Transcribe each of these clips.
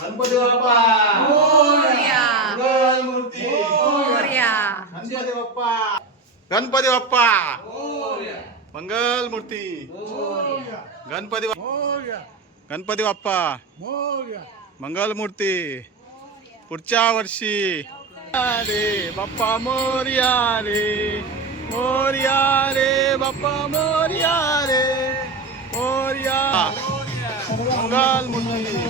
गणपती बाप्पा मोरया. मंगल मूर्ती मोरया. गणपती बाप्पा गणपती बाप्पा मंगल मूर्ती गणपती बाप्पा गणपती बाप्पा मंगल मूर्ती पुढच्या वर्षी रे बाप्पा मोर्या रे मोर्या रे बाप्पा मोर्या रे मोर्या मंगल मूर्ती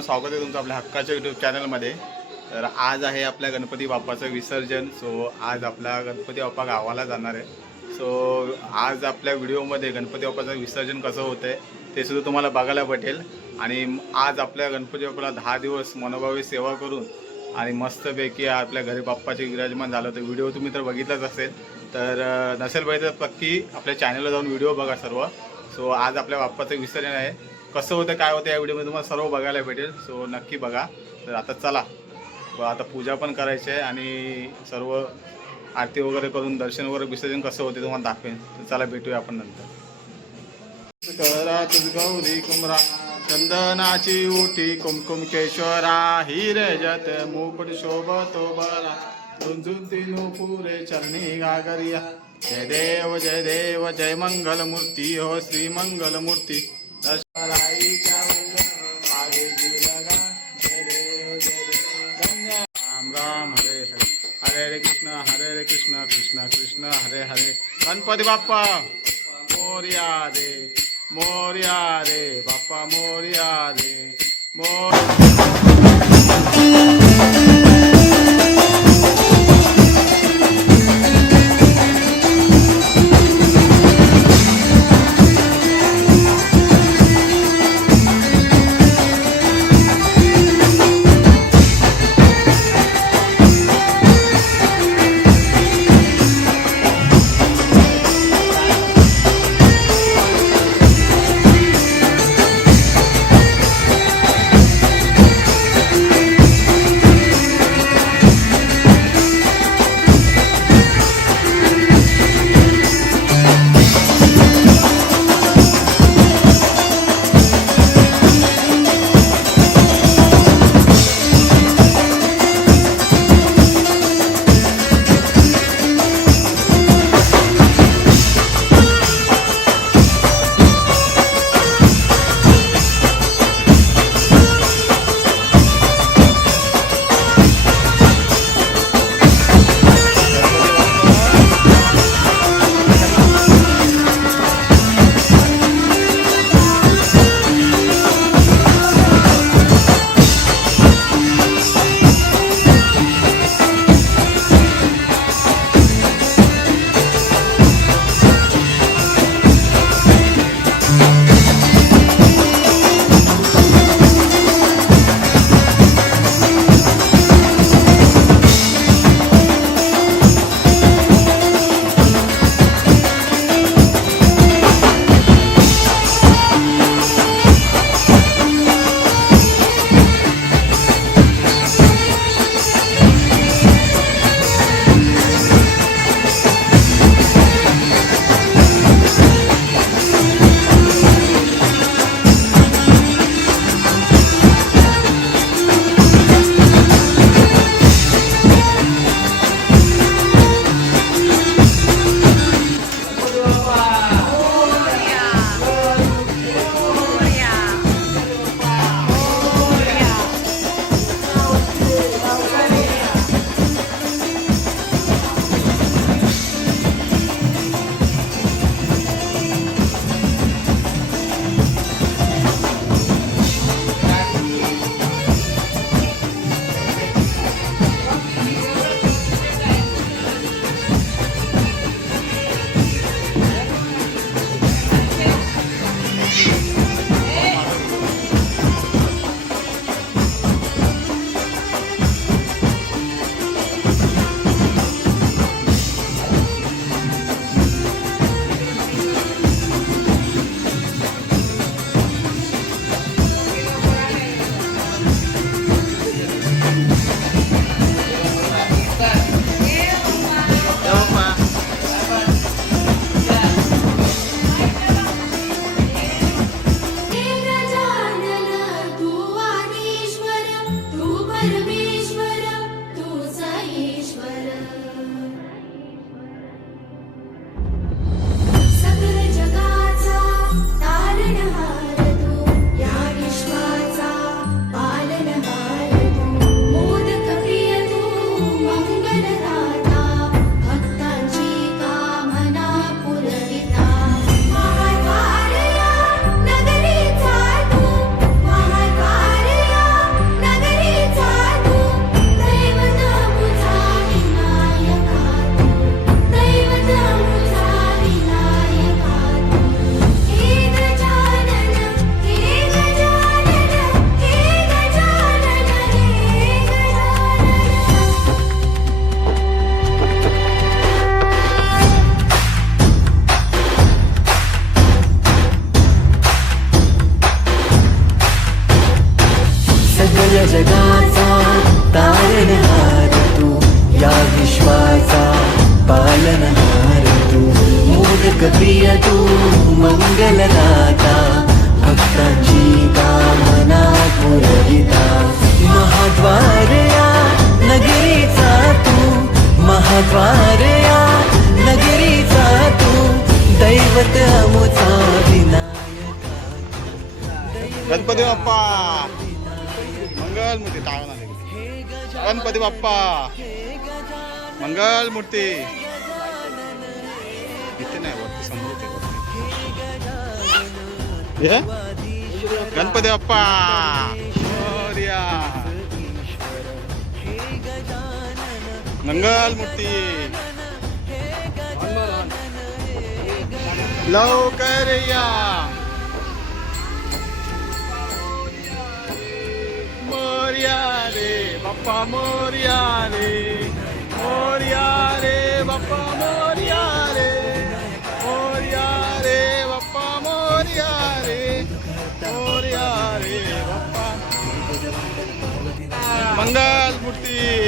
सर्वांना स्वागत आहे तुमचं आपल्या हक्काच्या युट्यूब चॅनलमध्ये तर आज आहे आपल्या गणपती बाप्पाचं विसर्जन. सो आज आपला गणपती बाप्पा गावाला जाणार आहे. सो आज आपल्या व्हिडिओमध्ये गणपती बाप्पाचं विसर्जन कसं होतं आहे ते सुद्धा तुम्हाला बघायला पटेल आणि आज आपल्या गणपती बाप्पाला दहा दिवस मनोभावी सेवा करून आणि मस्तपैकी आपल्या घरी बाप्पाचे विराजमान झालं. तर व्हिडिओ तुम्ही तर बघितलाच असेल. तर नसेल बघितलं तर पक्की आपल्या चॅनलला जाऊन व्हिडिओ बघा सर्व. सो आज आपल्या बाप्पाचं विसर्जन आहे. कसं होतं काय होतं या व्हिडिओमध्ये तुम्हाला सर्व बघायला भेटेल. सो नक्की बघा. तर आता चला. व आता पूजा पण करायची आहे आणि सर्व आरती वगैरे करून दर्शन वगैरे विसर्जन कसं होते तुम्हाला दाखवेन. तर चला भेटूया आपण नंतर. करात गौरी कुमरा चंदनाची उठी कुमकुम केशवरा हिरे जत मुकुट शोभतो बरा झुंझुन तिनु पुरे चरणी गागरिया. जय देव जय देव जय मंगल मूर्ती हो श्री मंगल मूर्ती कृष्ण कृष्ण हरे हरे। गणपती बाप्पा मोर्या रे मोर्या रे बाप्पा मोर्या रे मोर तू मंगलदाता भक्तांची कामना पुरविता. महाद्वारया नगरीचा तू महाद्वारया नगरीचा तू दैवत अमुचा विना गणपती बाप्पा! मंगल मूर्ती टाळून आले गणपती बाप्पा! मंगल मूर्ती इथे नाही गणपती बाप्पा। मोरया. मंगल मूर्ती। लवकर या मोर्या रे बाप्पा मोर्या रे मोर्या मंगल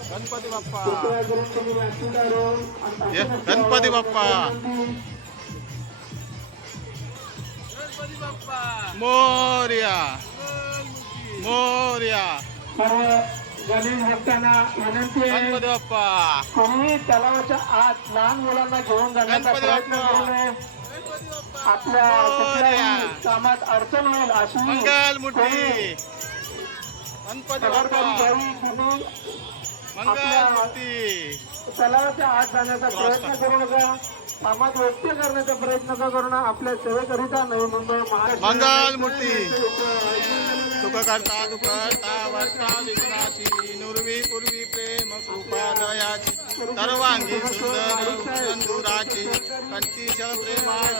गणपती बाप्पा। ये गणपती बाप्पा। मोर्या मोर्या। सर्व गणेश भक्तांना विनंती आहे गणपती बाप्पा। तुम्ही तलावाच्या आत लहान मुलांना घेऊन जाण्याचा प्रयत्न करू नये आपल्या कुठल्याही कामात अडचण होईल अशी मंगल मूर्ती गणपती बाप्पा। तलावाच्या आत जाण्याचा प्रयत्न करू नका. कामात व्यक्त करण्याचा प्रयत्न का करू नका आपल्या सेवेकरिता नवी मुंबई मंगल मूर्ती. सुख करता दुःख करता वर्षा विघ्नाची नुरवी पूर्वी प्रेम कृपा दयाची. सर्वांगी सुंदर सुंदुराची कंठीश प्रेमाळ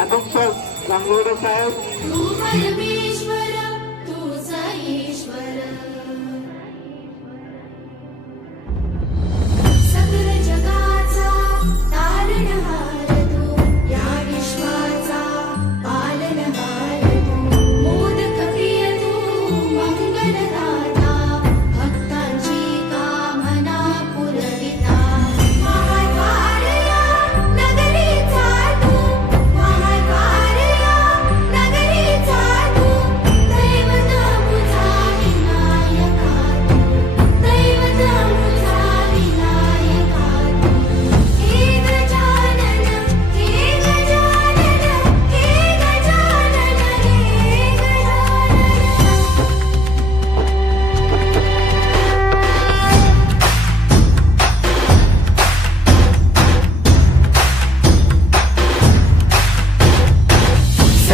अधीक्षक गांगोडे साहेब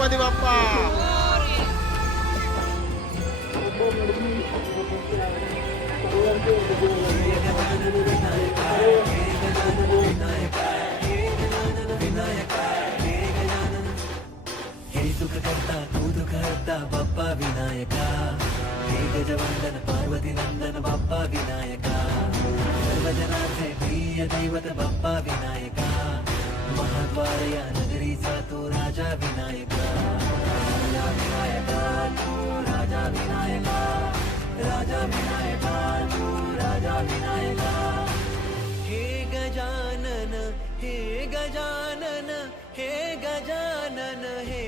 गणपती बाप्पा हे सुख करता तू दुःख हरता बाप्पा विनायका हे गजवंदन पार्वती नंदन बाप्पा विनायका सर्वजनांचे प्रिय दैवत बाप्पा विनायका महाद्वार या नगरीचा तो राजा विनायका राजा विनायका तू राजा विनायका राजा विनायका तू राजा विनायका. हे गजानन हे गजानन हे गजानन हे